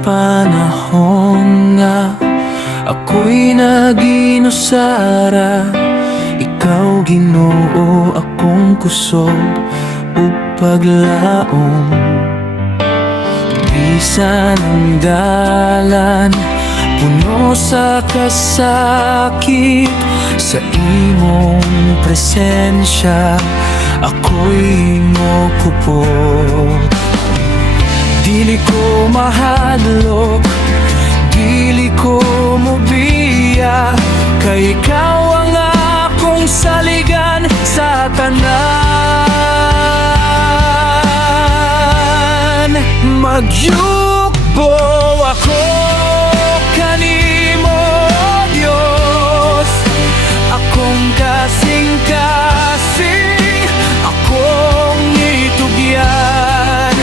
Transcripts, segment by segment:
panahon nga ako'y naginusara, ikaw Ginoo akong kusog ug paglaom. Bisan ang dalan puno sa kasakit, sa imong presensya ako'y mokupot. Dili ko mahadlok, dili ko mobiya, kay ikaw ang akong saligan sa tanan. Magyukbo ako kanimo, Dios, akong kasing-kasing, akong itugyan.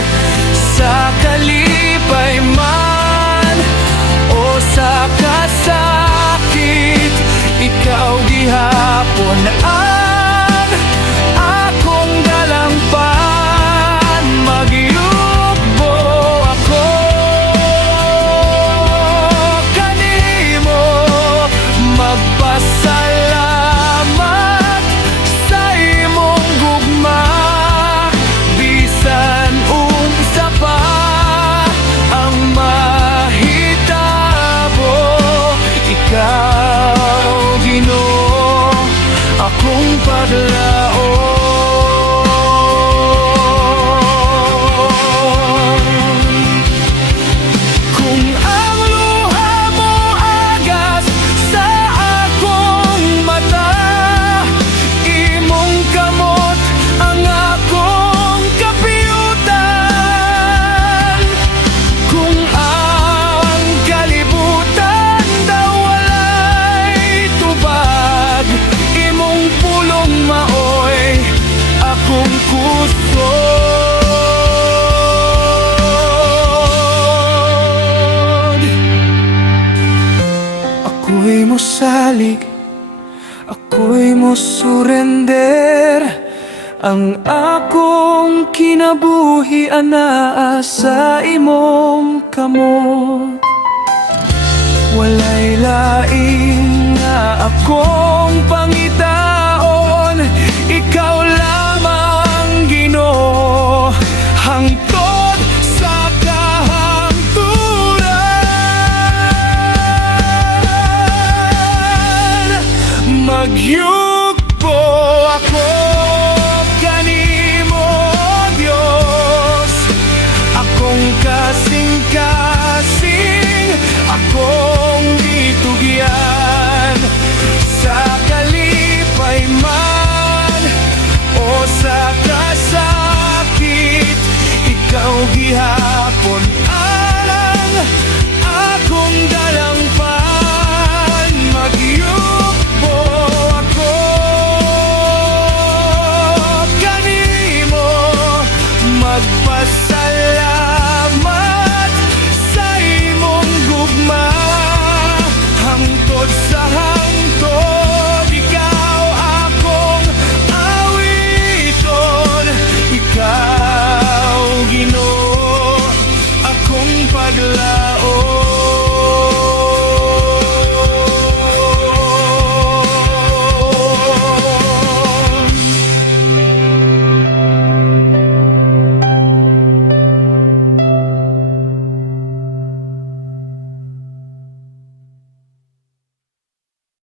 Sa kalipay man o sa kasakit, ikaw gihapon ang akong dalangpan. Magyugbo ako kanimo, magpasalamat sa imong gugma. Bisan unsa pa ang mahitabo, ikaw Ginoo akong paglaom. Kung ang luha mo agas sa akong mata, imong kamot ang akong kapiyutan. Kung ang kalibutan daw walay tubag, imong pulong maoy akong kusod. Ako'y mosalig, ako'y mosurrender, ang akong kinabuhi anaa sa imong kamot.